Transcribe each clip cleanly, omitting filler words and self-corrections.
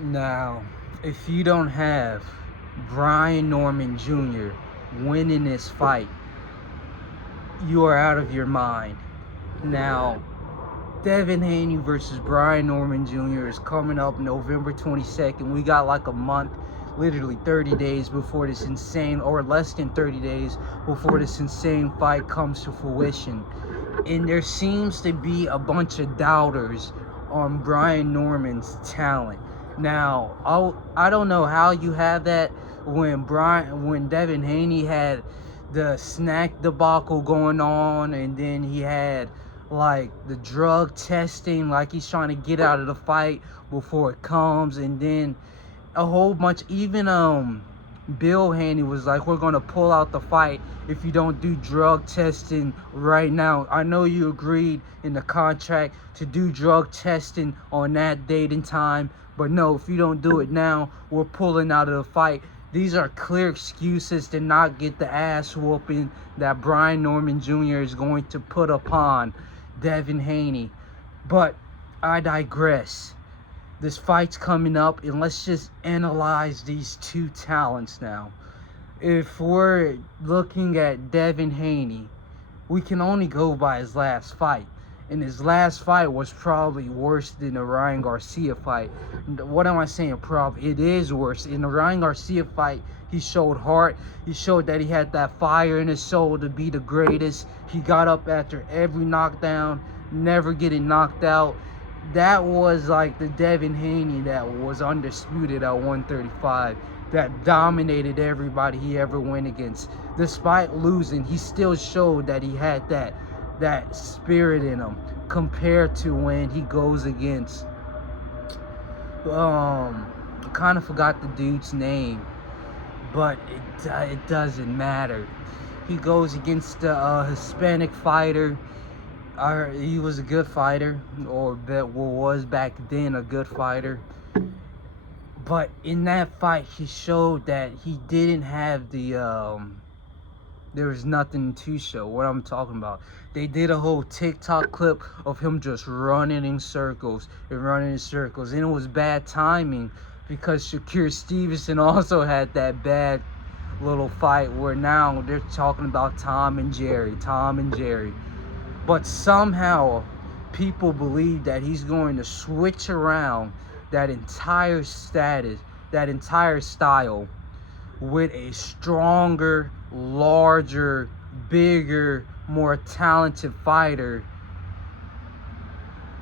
Now, if you don't have Brian Norman Jr. winning this fight, you are out of your mind. Now, Devin Haney versus Brian Norman Jr. is coming up November 22nd. We got like a month, literally 30 days before this insane, or less than 30 days before this insane fight comes to fruition. And there seems to be a bunch of doubters on Brian Norman's talent. Now, I don't know how you have that when Devin Haney had the snack debacle going on, and then he had like the drug testing, like he's trying to get out of the fight before it comes, and then a whole bunch, even Bill Haney was like, we're gonna pull out the fight if you don't do drug testing right now. I know you agreed in the contract to do drug testing on that date and time, but no, if you don't do it now, we're pulling out of the fight. These are clear excuses to not get the ass whooping that Brian Norman Jr. is going to put upon Devin Haney. But I digress. This fight's coming up, and let's just analyze these two talents now. If we're looking at Devin Haney, we can only go by his last fight. And his last fight was probably worse than the Ryan Garcia fight. What am I saying? Probably. It is worse. In the Ryan Garcia fight, he showed heart. He showed that he had that fire in his soul to be the greatest. He got up after every knockdown, never getting knocked out. That was like the Devin Haney that was undisputed at 135, that dominated everybody he ever went against. Despite losing, he still showed that he had that spirit in him, compared to when he goes against I kind of forgot the dude's name, but it doesn't matter. He goes against a Hispanic fighter. He was a good fighter, or was back then a good fighter. But in that fight, he showed that he didn't have there was nothing to show. What I'm talking about. They did a whole TikTok clip of him just running in circles, and it was bad timing because Shakur Stevenson also had that bad little fight where now they're talking about Tom and Jerry. But somehow people believe that he's going to switch around that entire style with a stronger, larger, bigger, more talented fighter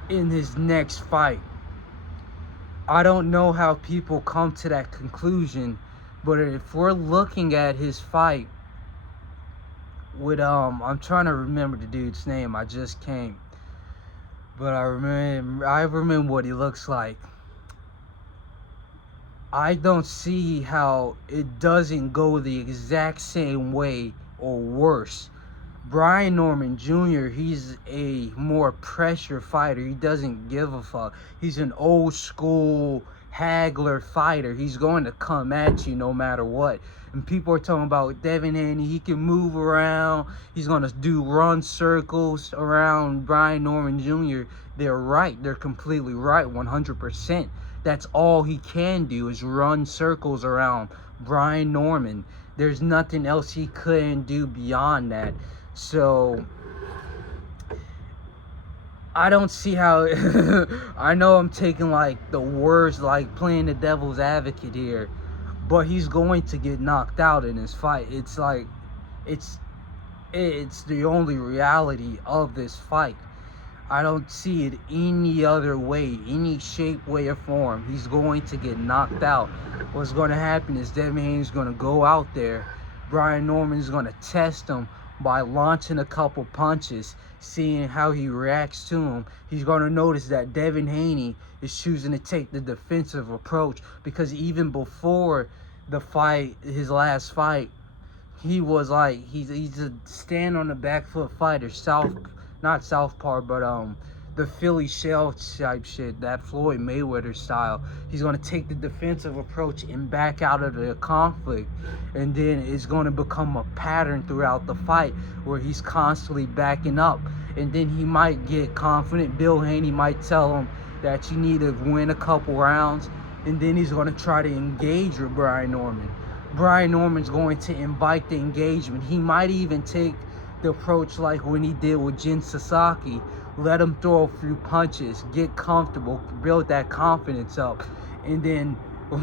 in his next fight. I don't know how people come to that conclusion, but if we're looking at his fight with I'm trying to remember the dude's name, I just came, but I remember what he looks like. I don't see how it doesn't go the exact same way or worse. Brian Norman Jr., he's a more pressure fighter. He doesn't give a fuck. He's an old school haggler fighter. He's going to come at you no matter what. And people are talking about Devin Haney. He can move around. He's going to run circles around Brian Norman Jr. They're right. They're completely right, 100%. That's all he can do is run circles around Brian Norman. There's nothing else he couldn't do beyond that. So I don't see how I know I'm taking like the worst, like playing the devil's advocate here, but he's going to get knocked out in this fight. It's like it's the only reality of this fight. I don't see it any other way, any shape, way, or form. He's going to get knocked out. What's going to happen is Devin Haney's going to go out there. Brian Norman is going to test him by launching a couple punches, seeing how he reacts to him. He's going to notice that Devin Haney is choosing to take the defensive approach, because even before the fight, his last fight, he was like, he's a stand on the back foot fighter, not southpaw, but the Philly shell type shit, that Floyd Mayweather style. He's going to take the defensive approach and back out of the conflict, and then it's going to become a pattern throughout the fight where he's constantly backing up, and then he might get confident. Bill Haney might tell him that you need to win a couple rounds, and then he's going to try to engage with Brian Norman. Brian Norman's going to invite the engagement. He might even take the approach like when he did with Jin Sasaki. Let him throw a few punches, get comfortable, build that confidence up. And then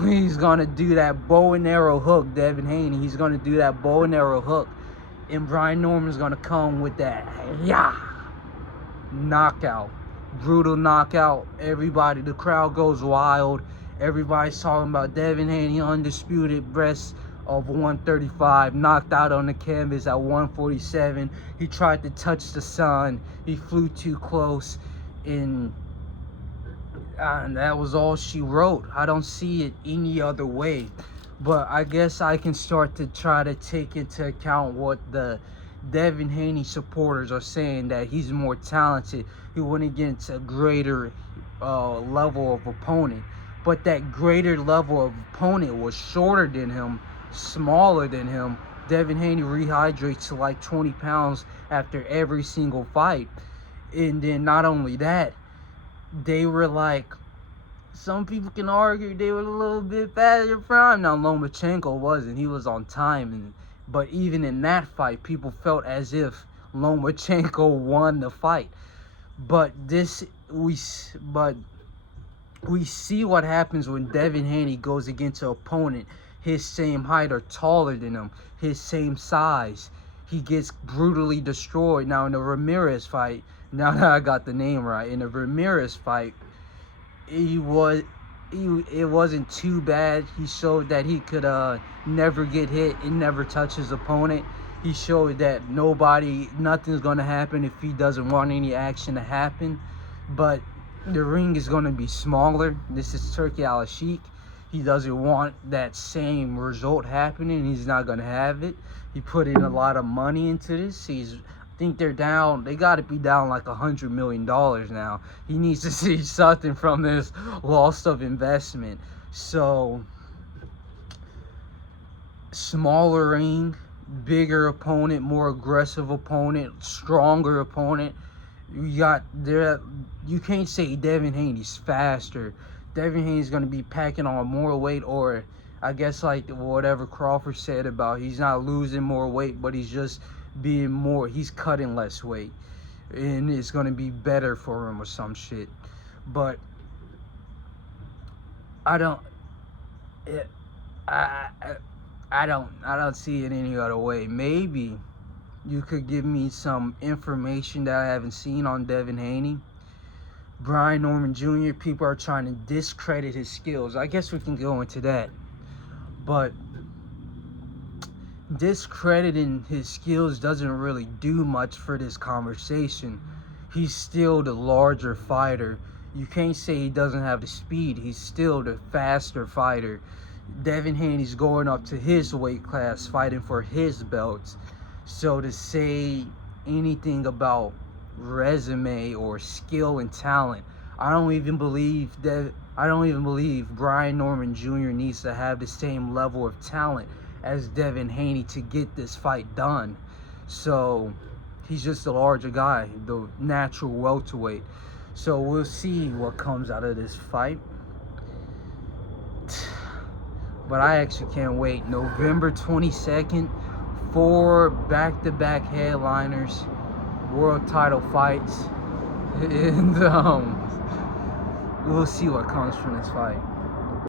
he's going to do that bow and arrow hook, Devin Haney. He's going to do that bow and arrow hook. And Brian Norman's going to come with that knockout. Brutal knockout. Everybody, the crowd goes wild. Everybody's talking about Devin Haney, undisputed best of 135, knocked out on the canvas at 147. He tried to touch the sun. He flew too close, and that was all she wrote. I don't see it any other way. But I guess I can start to try to take into account what the Devin Haney supporters are saying, that he's more talented. He went against a greater level of opponent. But that greater level of opponent was shorter than him, smaller than him. Devin Haney rehydrates to like 20 pounds after every single fight. And then not only that, they were like, some people can argue they were a little bit past their prime. Now Lomachenko wasn't. He was on time. But even in that fight, people felt as if Lomachenko won the fight. But we see what happens when Devin Haney goes against an opponent his same height or taller than him, his same size. He gets brutally destroyed. Now in the Ramirez fight, now that I got the name right, in the Ramirez fight, it wasn't too bad. He showed that he could never get hit and never touch his opponent. He showed that nothing's gonna happen if he doesn't want any action to happen. But the ring is gonna be smaller. This is Turki Al-Sheikh. He doesn't want that same result happening. He's not gonna have it. He put in a lot of money into this. I think they're down. They got to be down like $100 million now. He needs to see something from this loss of investment. So, smaller ring, bigger opponent, more aggressive opponent, stronger opponent. You can't say Devin Haney's faster. Devin Haney's going to be packing on more weight, or I guess like whatever Crawford said about he's not losing more weight, but he's just he's cutting less weight, and it's going to be better for him or some shit. But I don't see it any other way. Maybe you could give me some information that I haven't seen on Devin Haney. Brian Norman Jr., people are trying to discredit his skills. I guess we can go into that. But discrediting his skills doesn't really do much for this conversation. He's still the larger fighter. You can't say he doesn't have the speed. He's still the faster fighter. Devin Haney's going up to his weight class, fighting for his belts. So to say anything about resume or skill and talent, I don't even believe Brian Norman Jr. needs to have the same level of talent as Devin Haney to get this fight done. So he's just a larger guy, the natural welterweight. So we'll see what comes out of this fight. But I actually can't wait. November 22nd, 4 back-to-back headliners, world title fights, and we'll see what comes from this fight.